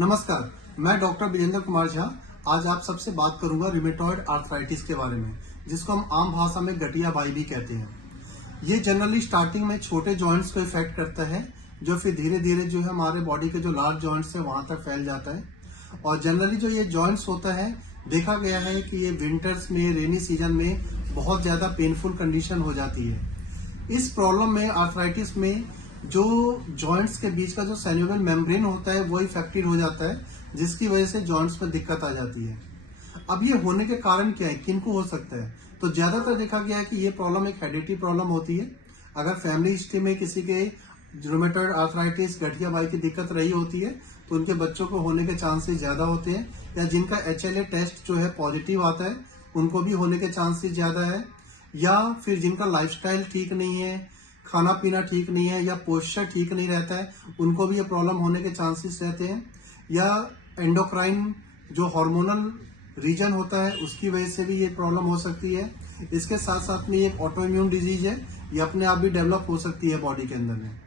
नमस्कार, मैं डॉक्टर विजेंद्र कुमार झा आज आप सबसे बात करूंगा रूमेटॉइड आर्थराइटिस के बारे में, जिसको हम आम भाषा में गठिया बाई भी कहते हैं। ये जनरली स्टार्टिंग में छोटे जॉइंट्स को इफेक्ट करता है, जो फिर धीरे धीरे जो है हमारे बॉडी के जो लार्ज जॉइंट्स है वहां तक फैल जाता है। और जनरली जो ये जॉइंट्स होता है, देखा गया है कि ये विंटर्स में, रेनी सीजन में बहुत ज्यादा पेनफुल कंडीशन हो जाती है। इस प्रॉब्लम में, आर्थराइटिस में, जो जॉइंट्स के बीच का जो सेल्यूलर मेम्ब्रेन होता है वो इफेक्टेड हो जाता है, जिसकी वजह से जॉइंट्स में दिक्कत आ जाती है। अब ये होने के कारण क्या है, किनको हो सकता है? तो ज्यादातर देखा गया है कि ये प्रॉब्लम एक हेरिडिटी प्रॉब्लम होती है। अगर फैमिली हिस्ट्री में किसी के रूमेटॉइड आर्थराइटिस, गठिया बाई की दिक्कत रही होती है तो उनके बच्चों को होने के चांसेस ज्यादा होते हैं, या जिनका HLA टेस्ट जो है पॉजिटिव आता है उनको भी होने के चांसेस ज्यादा है, या फिर जिनका लाइफस्टाइल ठीक नहीं है, खाना पीना ठीक नहीं है, या पोस्चर ठीक नहीं रहता है, उनको भी ये प्रॉब्लम होने के चांसेस रहते हैं, या एंडोक्राइन जो हार्मोनल रीजन होता है उसकी वजह से भी ये प्रॉब्लम हो सकती है। इसके साथ साथ में एक ऑटो इम्यून डिजीज है, ये अपने आप भी डेवलप हो सकती है बॉडी के अंदर में।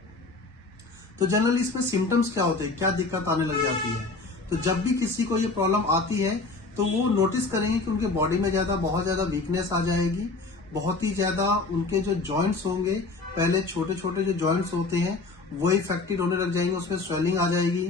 तो जनरली इसमें सिम्टम्स क्या होते हैं, क्या दिक्कत आने लग जाती है? तो जब भी किसी को ये प्रॉब्लम आती है तो वो नोटिस करेंगे कि उनके बॉडी में बहुत ज्यादा वीकनेस आ जाएगी, बहुत ही ज्यादा उनके जो जॉइंट्स होंगे, पहले छोटे छोटे जो जॉइंट्स होते हैं वो इफेक्टेड होने लग जाएंगे, उसमें स्वेलिंग आ जाएगी,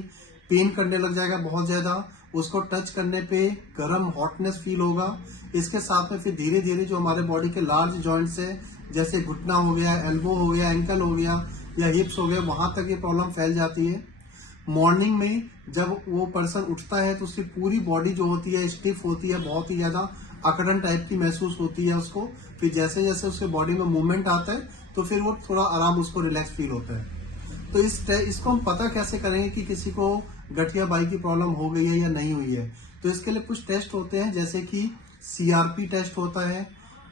पेन करने लग जाएगा बहुत ज्यादा, उसको टच करने पे गर्म हॉटनेस फील होगा। इसके साथ में फिर धीरे धीरे जो हमारे बॉडी के लार्ज जॉइंट्स है, जैसे घुटना हो गया, एल्बो हो गया, एंकल हो गया या हिप्स हो गया, वहां तक ये प्रॉब्लम फैल जाती है। मॉर्निंग में जब वो पर्सन उठता है तो उसकी पूरी बॉडी जो होती है स्टिफ होती है, बहुत ही ज्यादा अकड़न टाइप की महसूस होती है उसको। फिर जैसे जैसे उसके बॉडी में मूवमेंट आता है तो फिर वो थोड़ा आराम, उसको रिलैक्स फील होता है। तो इसको हम पता कैसे करेंगे कि किसी को गठिया बाई की प्रॉब्लम हो गई है या नहीं हुई है? तो इसके लिए कुछ टेस्ट होते हैं, जैसे कि CRP टेस्ट होता है,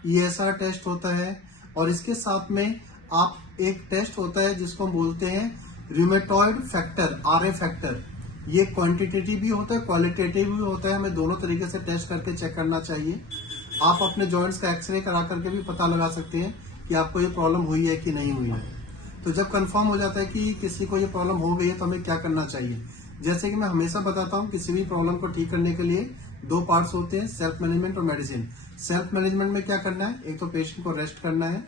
ESR टेस्ट होता है, और इसके साथ में आप एक टेस्ट होता है जिसको हम बोलते हैं रूमेटॉइड फैक्टर, RA फैक्टर। ये क्वांटिटेटिव भी होता है, क्वालिटेटिव भी होता है, हमें दोनों तरीके से टेस्ट करके चेक करना चाहिए। आप अपने जॉइंट्स का एक्सरे करा करके भी पता लगा सकते हैं कि आपको ये प्रॉब्लम हुई है कि नहीं हुई है। तो जब कंफर्म हो जाता है कि किसी को ये प्रॉब्लम हो गई है तो हमें क्या करना चाहिए? जैसे कि मैं हमेशा बताता हूँ, किसी भी प्रॉब्लम को ठीक करने के लिए 2 पार्ट्स होते हैं, सेल्फ मैनेजमेंट और मेडिसिन। सेल्फ मैनेजमेंट में क्या करना है? एक तो पेशेंट को रेस्ट करना है,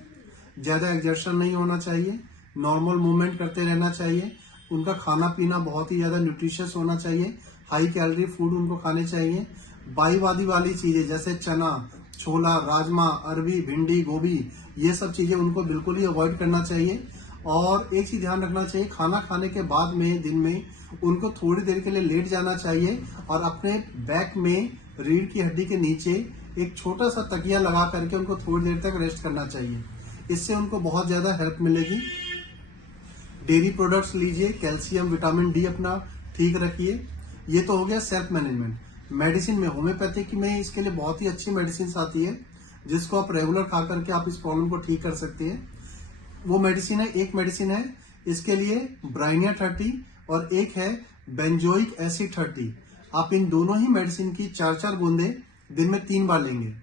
ज्यादा एक्सर्शन नहीं होना चाहिए, नॉर्मल मूवमेंट करते रहना चाहिए, उनका खाना पीना बहुत ही ज्यादा न्यूट्रिशियस होना चाहिए, हाई कैलोरी फूड उनको खाने चाहिए। बाईवादी वाली चीजें जैसे चना, छोला, राजमा, अरबी, भिंडी, गोभी, ये सब चीजें उनको बिल्कुल ही अवॉइड करना चाहिए। और एक चीज ध्यान रखना चाहिए, खाना खाने के बाद में दिन में उनको थोड़ी देर के लिए लेट जाना चाहिए और अपने बैक में रीढ़ की हड्डी के नीचे एक छोटा सा तकिया लगा करके उनको थोड़ी देर तक रेस्ट करना चाहिए। इससे उनको बहुत ज्यादा हेल्प मिलेगी। डेयरी प्रोडक्ट्स लीजिए, कैल्शियम, विटामिन D अपना ठीक रखिए। ये तो हो गया सेल्फ मैनेजमेंट। मेडिसिन में, होम्योपैथिक में इसके लिए बहुत ही अच्छी मेडिसिन आती है, जिसको आप रेगुलर खा करके आप इस प्रॉब्लम को ठीक कर सकते हैं। वो मेडिसिन है, एक मेडिसिन है इसके लिए ब्राइनिया 30 और एक है बेंजोइक एसिड 30। आप इन दोनों ही मेडिसिन की 4-4 बूंदे दिन में 3 बार लेंगे।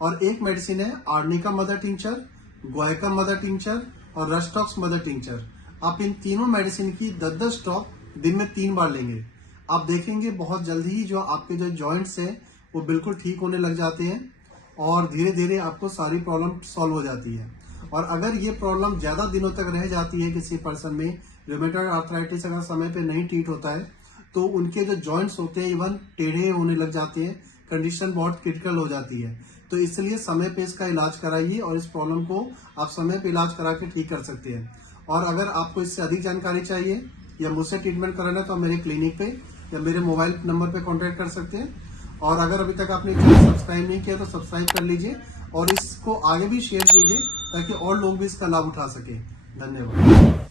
और एक मेडिसिन है arnica mother tincture, guaiacum mother tincture और रस्टॉक्स मदर टिंचर। आप इन तीनों मेडिसिन की 10-10 ड्रॉप दिन में 3 बार लेंगे। आप देखेंगे बहुत जल्दी ही जो आपके जो जॉइंट्स है वो बिल्कुल ठीक होने लग जाते हैं और धीरे धीरे आपको सारी प्रॉब्लम सॉल्व हो जाती है। और अगर ये प्रॉब्लम ज्यादा दिनों तक रह जाती है किसी पर्सन में, रूमेटॉइड आर्थराइटिस अगर समय पे नहीं ठीक होता है तो उनके जो जॉइंट्स होते हैं इवन टेढ़े होने लग जाते हैं, कंडीशन बहुत क्रिटिकल हो जाती है। तो इसलिए समय पे इसका इलाज कराइए और इस प्रॉब्लम को आप समय पे इलाज करा के ठीक कर सकते हैं। और अगर आपको इससे अधिक जानकारी चाहिए या मुझसे ट्रीटमेंट कराना है तो मेरे क्लिनिक पे या मेरे मोबाइल नंबर पे कांटेक्ट कर सकते हैं। और अगर अभी तक आपने चैनल सब्सक्राइब नहीं किया तो सब्सक्राइब कर लीजिए और इसको आगे भी शेयर कीजिए ताकि और लोग भी इसका लाभ उठा सके। धन्यवाद।